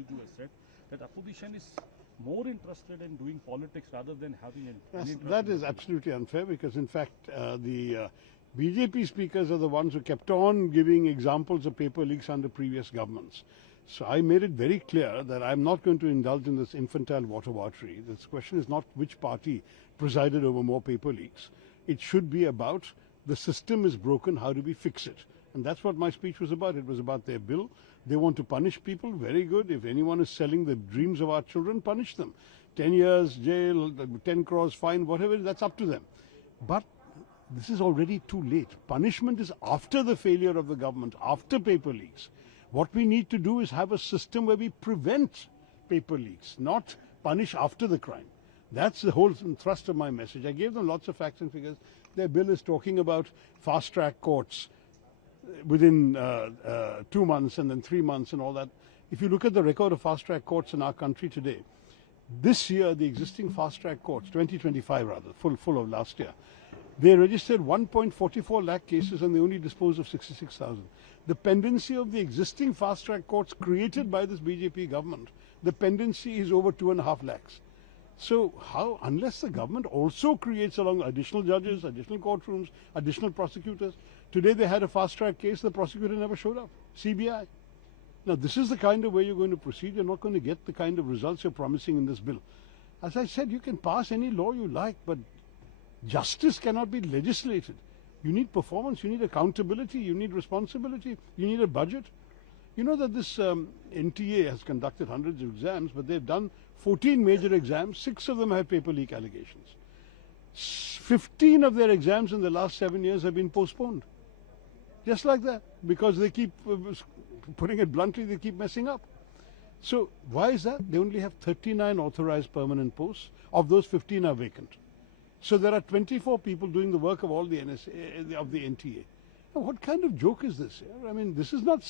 Rijidu has said that opposition is more interested in doing politics rather than having an interest. That is absolutely unfair because, in fact, the BJP speakers are the ones who kept on giving examples of paper leaks under previous governments. So I made it very clear that I'm not going to indulge in this infantile water-watery. This question is not which party presided over more paper leaks. It should be about the system is broken, how do we fix it? And that's what my speech was about. It was about their bill. They want to punish people, very good. If anyone is selling the dreams of our children, punish them. 10 years jail, 10 crores fine, whatever, that's up to them. But this is already too late. Punishment is after the failure of the government, after paper leaks. What we need to do is have a system where we prevent paper leaks, not punish after the crime. That's the whole thrust of my message. I gave them lots of facts and figures. Their bill is talking about fast-track courts within 2 months and then 3 months and all that. If you look at the record of fast-track courts in our country today, this year the existing fast-track courts, 2025 rather, full of last year, they registered 1.44 lakh cases and they only disposed of 66,000. The pendency of the existing fast-track courts created by this BJP government, the pendency is over 2.5 lakhs. So how, unless the government also creates along additional judges, additional courtrooms, additional prosecutors, today they had a fast-track case, the prosecutor never showed up, CBI. Now this is the kind of way you're going to proceed. You're not going to get the kind of results you're promising in this bill. As I said, you can pass any law you like, but justice cannot be legislated. You need performance, you need accountability, you need responsibility, you need a budget. You know that this NTA has conducted hundreds of exams, but they've done 14 major exams, 6 of them have paper leak allegations. 15 of their exams in the last 7 years have been postponed. Just like that, because they keep, putting it bluntly, they keep messing up. So why is that? They only have 39 authorized permanent posts. Of those, 15 are vacant. So there are 24 people doing the work of all the NSA, of the NTA. Now, what kind of joke is this? I mean, this is not...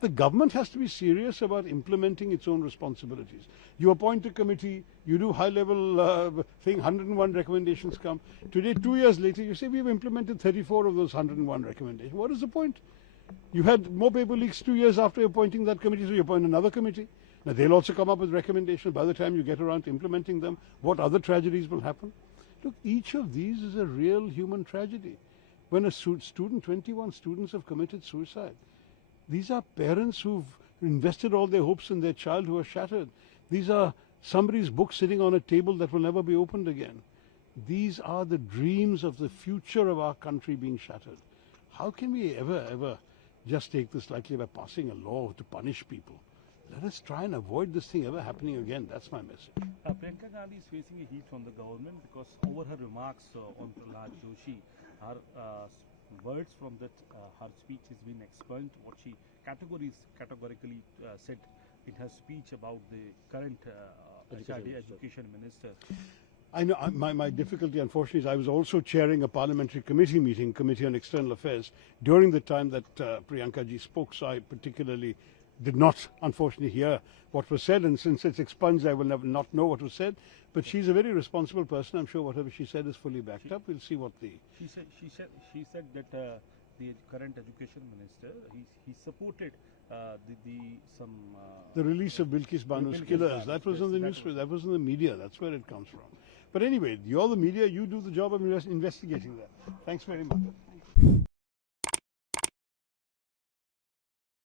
The government has to be serious about implementing its own responsibilities. You appoint a committee, you do high-level thing, 101 recommendations come. Today, 2 years later, you say we've implemented 34 of those 101 recommendations. What is the point? You had more paper leaks 2 years after appointing that committee, so you appoint another committee. Now, they'll also come up with recommendations. By the time you get around to implementing them, what other tragedies will happen? Look, each of these is a real human tragedy. When a student, 21 students have committed suicide, these are parents who've invested all their hopes in their child who are shattered. These are somebody's book sitting on a table that will never be opened again. These are the dreams of the future of our country being shattered. How can we ever just take this lightly by passing a law to punish people? Let us try and avoid this thing ever happening again. That's my message. Priyanka Gandhi is facing a heat from the government because over her remarks on Prahlad Joshi, her words from that her speech has been expunged. What she categorically said in her speech about the current education minister. I know my difficulty, unfortunately, is I was also chairing a parliamentary committee meeting, Committee on External Affairs, during the time that Priyanka ji spoke. So I particularly did not, unfortunately, hear what was said, and since it's expunged, I will not know what was said. But she's a very responsible person. I'm sure whatever she said is fully backed up. We'll see what the... She said that the current education minister, he supported the release of Bilkis Banu's killers. That was in the newspaper. That was in the media. That's where it comes from. But anyway, you're the media. You do the job of investigating that. Thanks very much.